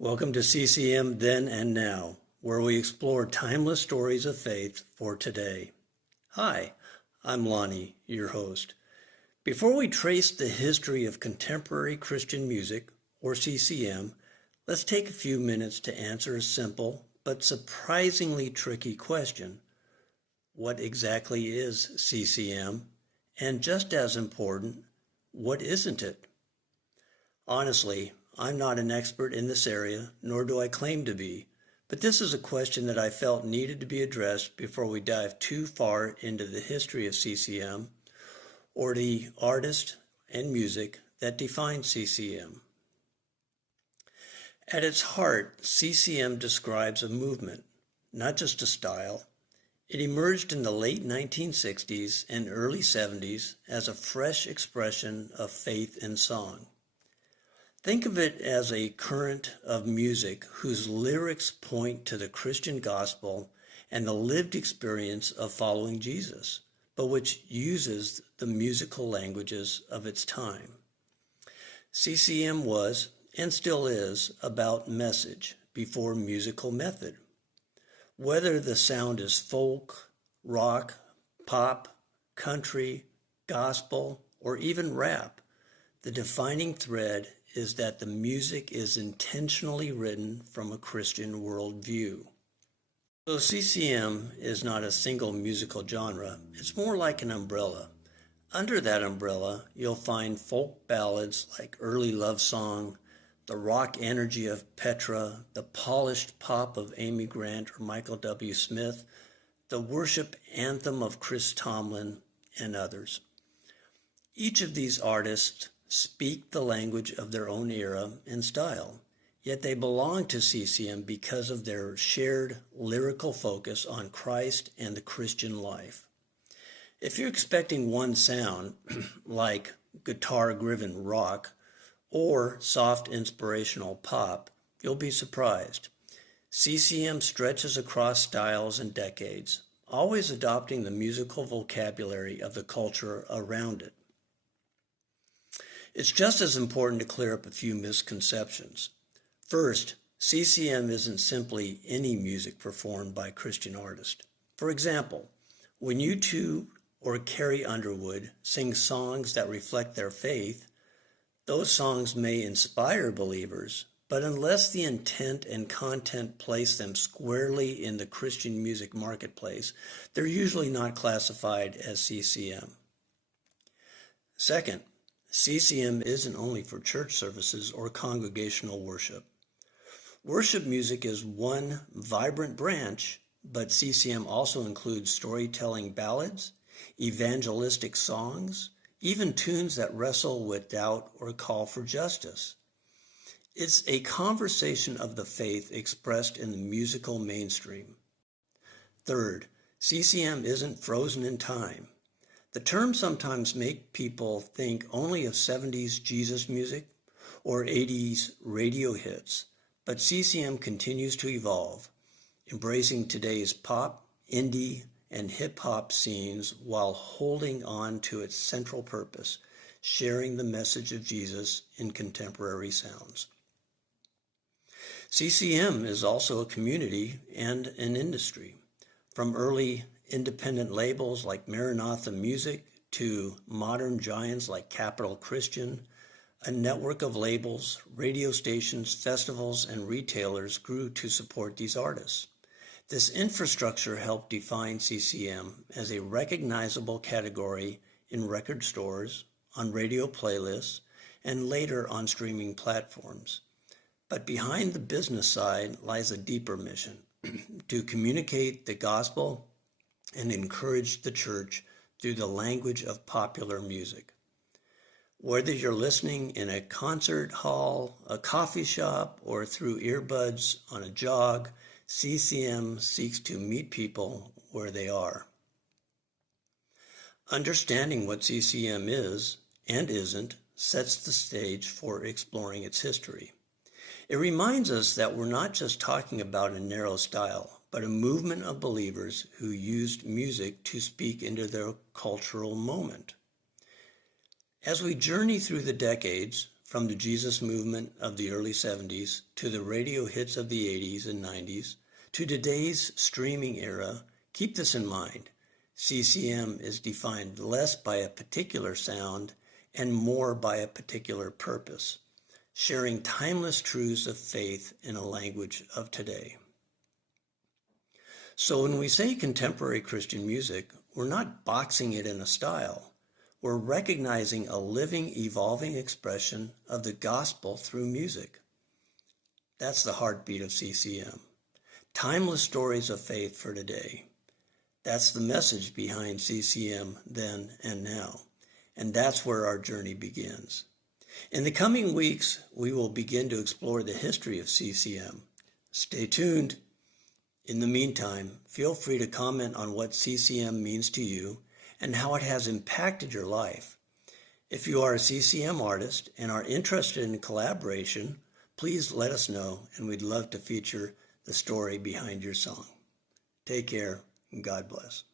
Welcome to CCM Then and Now, where we explore timeless stories of faith for today. Hi, I'm Lonny, your host. Before we trace the history of contemporary Christian music, or CCM, let's take a few minutes to answer a simple but surprisingly tricky question. What exactly is CCM? And just as important, what isn't it? Honestly, I'm not an expert in this area, nor do I claim to be, but this is a question that I felt needed to be addressed before we dive too far into the history of CCM or the artist and music that define CCM. At its heart, CCM describes a movement, not just a style. It emerged in the late 1960s and early 70s as a fresh expression of faith in song. Think of it as a current of music whose lyrics point to the Christian gospel and the lived experience of following Jesus, but which uses the musical languages of its time. CCM was, and still is, about message before musical method. Whether the sound is folk, rock, pop, country, gospel, or even rap, the defining thread is that the music is intentionally written from a Christian worldview. So CCM is not a single musical genre, it's more like an umbrella. Under that umbrella, you'll find folk ballads like Early Love Song, the rock energy of Petra, the polished pop of Amy Grant or Michael W. Smith, the worship anthem of Chris Tomlin, and others. Each of these artists speak the language of their own era and style, yet they belong to CCM because of their shared lyrical focus on Christ and the Christian life. If you're expecting one sound, like guitar-driven rock or soft inspirational pop, you'll be surprised. CCM stretches across styles and decades, always adopting the musical vocabulary of the culture around it. It's just as important to clear up a few misconceptions. First, CCM isn't simply any music performed by a Christian artist. For example, when U2 or Carrie Underwood sing songs that reflect their faith, those songs may inspire believers, but unless the intent and content place them squarely in the Christian music marketplace, they're usually not classified as CCM. Second, CCM isn't only for church services or congregational worship. Worship music is one vibrant branch, but CCM also includes storytelling ballads, evangelistic songs, even tunes that wrestle with doubt or call for justice. It's a conversation of the faith expressed in the musical mainstream. Third, CCM isn't frozen in time. The term sometimes makes people think only of 70s Jesus music or 80s radio hits, but CCM continues to evolve, embracing today's pop, indie, and hip-hop scenes while holding on to its central purpose, sharing the message of Jesus in contemporary sounds. CCM is also a community and an industry. From early independent labels like Maranatha Music to modern giants like Capital Christian, a network of labels, radio stations, festivals, and retailers grew to support these artists. This infrastructure helped define CCM as a recognizable category in record stores, on radio playlists, and later on streaming platforms. But behind the business side lies a deeper mission to communicate the gospel and encourage the church through the language of popular music. Whether you're listening in a concert hall, a coffee shop, or through earbuds on a jog, CCM seeks to meet people where they are. Understanding what CCM is and isn't sets the stage for exploring its history. It reminds us that we're not just talking about a narrow style, but a movement of believers who used music to speak into their cultural moment. As we journey through the decades, from the Jesus movement of the early 70s to the radio hits of the 80s and 90s to today's streaming era, keep this in mind. CCM is defined less by a particular sound and more by a particular purpose, sharing timeless truths of faith in a language of today. So when we say contemporary Christian music, we're not boxing it in a style. We're recognizing a living, evolving expression of the gospel through music. That's the heartbeat of CCM. Timeless stories of faith for today. That's the message behind CCM Then and Now. And that's where our journey begins. In the coming weeks, we will begin to explore the history of CCM. Stay tuned. In the meantime, feel free to comment on what CCM means to you and how it has impacted your life. If you are a CCM artist and are interested in collaboration, please let us know, and we'd love to feature the story behind your song. Take care, and God bless.